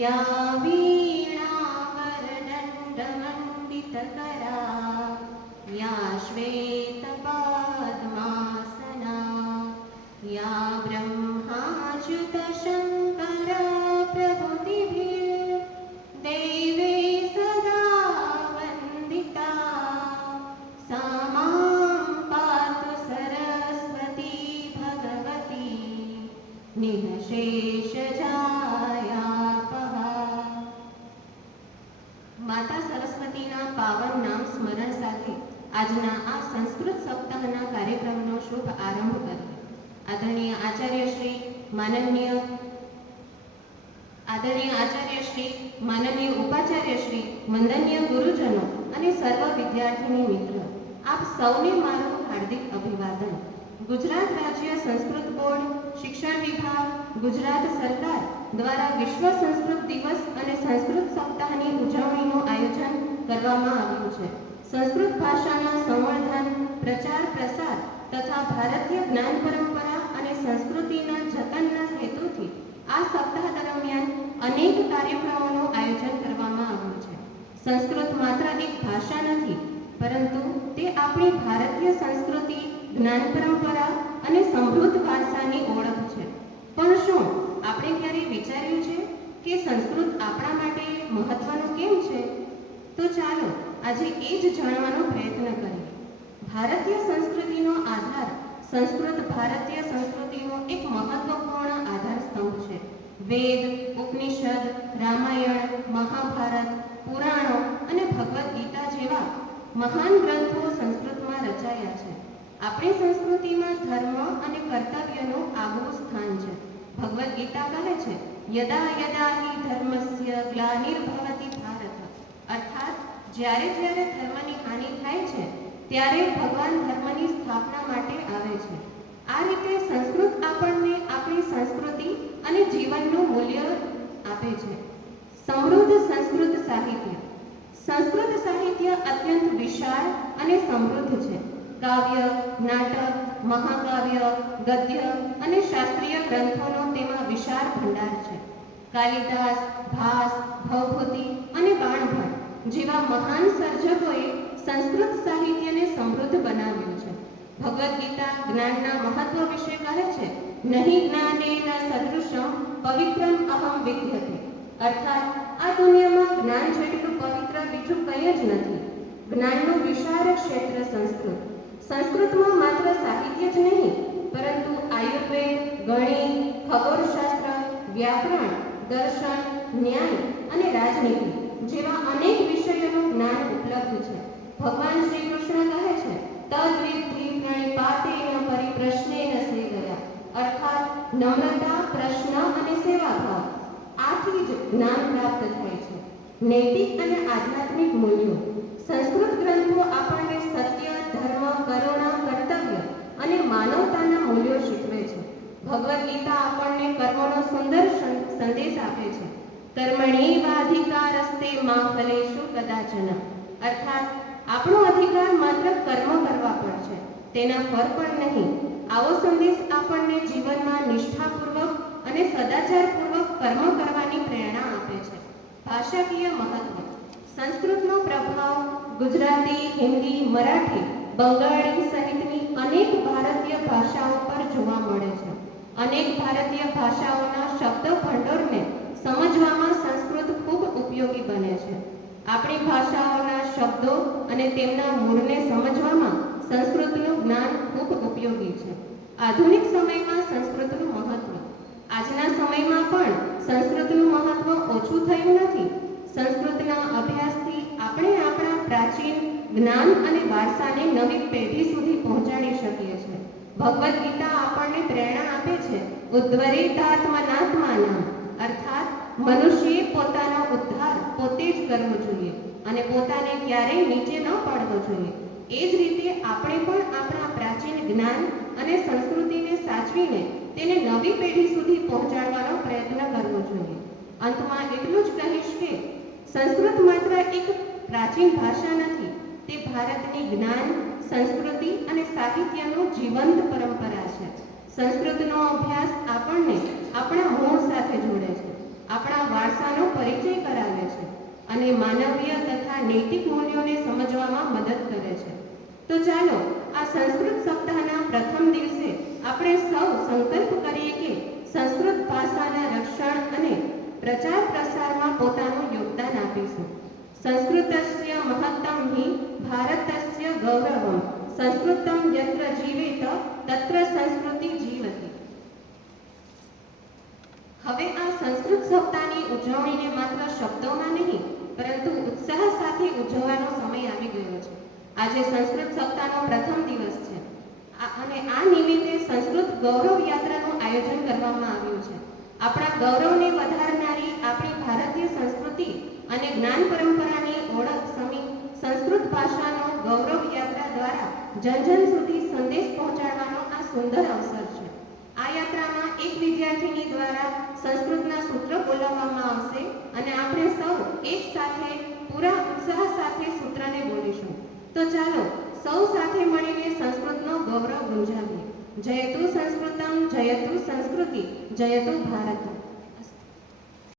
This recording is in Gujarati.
या वीणावरदण्डमण्डितकरा या श्वेतपद्मासना या ब्रह्माच्युतशङ्करा प्रभृतिभिः देवे सदा वन्दिता सा मां पातु सरस्वती भगवती निःशेषजायापहा। माता सरस्वतीना पावन नाम स्मरण સાથે આજના આ સંસ્કૃત સપ્તાહના કાર્યક્રમનો શુભ આરંભ કરીએ। આદરણીય આચાર્ય શ્રી માનનીય ઉપાચાર્ય શ્રી વંદનીય ગુરુજનો અને સર્વ વિદ્યાર્થીની મિત્ર, આપ સૌને મારું હાર્દિક અભિવાદન। ગુજરાત રાજ્ય સંસ્કૃત બોર્ડ, શિક્ષણ વિભાગ, ગુજરાત સરકાર દ્વારા વિશ્વ સંસ્કૃત દિવસ અને સંસ્કૃત સપ્તાહની ઉજવણીનું આયોજન કરવામાં આવ્યું છે। સંસ્કૃત ભાષાના સંવર્ધન, પ્રચાર પ્રસાર તથા ભારતીય જ્ઞાન પરંપરા અને સંસ્કૃતિના જતનના હેતુથી આ સપ્તાહ દરમિયાન અનેક કાર્યક્રમોનું આયોજન કરવામાં આવ્યું છે। સંસ્કૃત માત્ર એક ભાષા નથી, પરંતુ તે આપણી ભારતીય સંસ્કૃતિ, જ્ઞાન પરંપરા અને સમૃદ્ધ વારસાની ઓળખ છે। પણ શું આપણે ક્યારે વિચાર્યું છે કે સંસ્કૃત આપણા માટે મહત્વનું કેમ છે? તો ચાલો આજે એ જ જાણવાનો પ્રયત્ન કરીએ। ભારતીય સંસ્કૃતિનો આધાર સંસ્કૃત ભારતીય સંસ્કૃતિનો એક મહત્વપૂર્ણ આધાર સ્તંભ છે। વેદ, ઉપનિષદ, રામાયણ, મહાભારત, પુરાણો અને ભગવદ્ ગીતા જેવા મહાન ગ્રંથો સંસ્કૃતમાં રચાયા છે। આપણી સંસ્કૃતિમાં ધર્મ અને કર્તવ્યનું આગવું સ્થાન છે। ભગવદ્ ગીતા કહે છે, યદા યદા હિ ધર્મસ્ય ગ્લાનિર્ભવતિ ભારત, અર્થાત જ્યારે જ્યારે ધર્મની હાનિ થાય છે ત્યારે ભગવાન ધર્મની સ્થાપના માટે આવે છે। આ રીતે સંસ્કૃત આપણને આપણી સંસ્કૃતિ અને જીવનનું મૂલ્ય આપે છે। સમૃદ્ધ સંસ્કૃત સાહિત્ય। સંસ્કૃત સાહિત્ય અત્યંત વિશાળ અને સમૃદ્ધ છે। કાવ્ય, નાટક, મહાકાવ્ય, ગદ્ય અને શાસ્ત્રીય ગ્રંથોનો તેમાં વિશાળ ભંડાર છે। કાલિદાસ, ભાસ, ભવભૂતિ અને બાણભટ્ટ જેવા મહાન સર્જકોએ સંસ્કૃત સાહિત્યને સમૃદ્ધ બનાવ્યું છે। ભગવદ્ ગીતા જ્ઞાનના મહત્વ વિશે કહે છે, નહીં જ્ઞાનેન સદૃશમ પવિત્રમ અહમ વિદ્યતે, અર્થાત આ દુનિયામાં જ્ઞાન જેટલું પવિત્ર બીજું કંઈ જ નથી। જ્ઞાનનું વિશાળ ક્ષેત્ર સંસ્કૃત। સંસ્કૃતમાં માત્ર સાહિત્ય જ નહીં, પરંતુ આયુર્વેદ, ગણિત, ખગોળશાસ્ત્ર, વ્યાકરણ, દર્શન, ન્યાય અને રાજનીતિ જેવા અનેક વિષયોનું જ્ઞાન ઉપલબ્ધ છે। ભગવાન શ્રી કૃષ્ણ કહે છે, તદ્વિદ્ધિ પ્રણિપાતેન પરિપ્રશ્નેન સેવયા, અર્થાત નમ્રતા, પ્રશ્ન અને સેવાભાવ, આથી જ જ્ઞાન પ્રાપ્ત થાય છે। નૈતિક અને આધ્યાત્મિક મૂલ્યો। સંસ્કૃત ગ્રંથો આપણને સત્ય, ધર્મ, કરુણા, કર્તવ્ય અને માનવતાના મૂલ્યો શીખવે છે। ભગવદ્ ગીતા આપણને કર્મનો સુંદર સંદેશ આપે છે, કર્મણેવાધિકારસ્તે મા ફલેષુ કદાચન, અર્થાત આપણો અધિકાર માત્ર કર્મ કરવા પર છે, તેના ફળ પર નહીં। આવો સંદેશ આપણને જીવનમાં નિષ્ઠાપૂર્વક અને સદાચારપૂર્વક કર્મ કરવાની પ્રેરણા આપે છે। ભાષાકીય મહત્વ। સંસ્કૃતનો પ્રભાવ ગુજરાતી, હિન્દી, મરાઠી, બંગાળી સહિતની અનેક ભારતીય ભાષાઓ પર જોવા મળે છે। અનેક ભારતીય ભાષાઓના શબ્દ ભંડોળને સમજવામાં સંસ્કૃત ખૂબ ઉપયોગી બને છે। આપણી ભાષાઓના શબ્દો અને તેમના મૂળને સમજવામાં સંસ્કૃતનું જ્ઞાન ખૂબ ઉપયોગી છે। આધુનિક સમયમાં સંસ્કૃતનું મહત્વ। આજના સમયમાં પણ સંસ્કૃતનું મહત્વ ઓછું થયું નથી। સંસ્કૃતના અભ્યાસથી આપણે આપણા પ્રાચીન જ્ઞાન અને વારસાને નવી પેઢી સુધી પહોંચાડી શકીએ છીએ। ભગવદ્ ગીતા આપણને પ્રેરણા આપે છે, ઉદ્ધરેતાત્મનાત્માનમ, અર્થાત મનુષ્યએ પોતાનો ઉદ્ધાર પોતે જ કરવો જોઈએ અને પોતાને ક્યારેય નીચે ન પાડવો જોઈએ। એ જ રીતે આપણે પણ આપણા પ્રાચીન જ્ઞાન અને સંસ્કૃતિને સાચવીને તેને નવી પેઢી સુધી પહોંચાડવાનો પ્રયત્ન કરવો જોઈએ। અંતમાં એટલું જ કહીશ કે સંસ્કૃત માત્ર એક પ્રાચીન ભાષા નથી, તે ભારતની જ્ઞાન, સંસ્કૃતિ અને સાહિત્યનું જીવંત પરંપરા છે। સંસ્કૃતનો અભ્યાસ આપણને આપણા મૂળ સાથે જોડે છે, આપણા વારસાનો પરિચય કરાવે છે અને માનવીય તથા નૈતિક મૂલ્યોને સમજવામાં મદદ કરે છે. તો ચાલો આ સંસ્કૃત સપ્તાહના પ્રથમ દિવસે આપણે સૌ સંકલ્પ કરીએ કે સંસ્કૃત ભાષાના રક્ષણ અને પ્રચાર પ્રસારમાં પોતાનું યોગદાન આપીશું. સંસ્કૃતસ્ય મહત્તમ હિ ભારતસ્ય ગૌરવમ સંસ્કૃતમ યત્ર જીવેત તત્ર સંસ્કૃતિ જીવતી. હવે આ સંસ્કૃત સપ્તાહની ઉજવણીને માત્ર શબ્દોમાં નહીં પરંતુ ઉત્સાહ સાથે ઉજવવાનો સમય આવી ગયો છે. આજે સંસ્કૃત સપ્તાહનો પ્રથમ દિવસ છે અને આ નિમિત્તે સંસ્કૃત ગૌરવ યાત્રાનું આયોજન કરવામાં આવ્યું છે. આપણા ગૌરવને વધારનારી આપણી ભારતીય સંસ્કૃતિ અને જ્ઞાન પરંપરાની ઓળખ સમી સંસ્કૃત ભાષાનો ગૌરવ યાત્રા દ્વારા જન જન સુધી સંદેશ પહોંચાડવાનો આ સુંદર અવસર છે. આ યાત્રામાં એક વિદ્યાર્થીની દ્વારા સંસ્કૃતના સૂત્ર બોલાવવામાં આવશે અને આપણે સૌ એક સાથે પૂરા ઉત્સાહ સાથે સૂત્રને બોલીશું. તો ચાલો સૌ સાથે મળીને સંસ્કૃતનો ગૌરવ ગુંજાવીએ. જયતુ સંસ્કૃતમ, જયતુ સંસ્કૃતિ, જયતુ ભારત.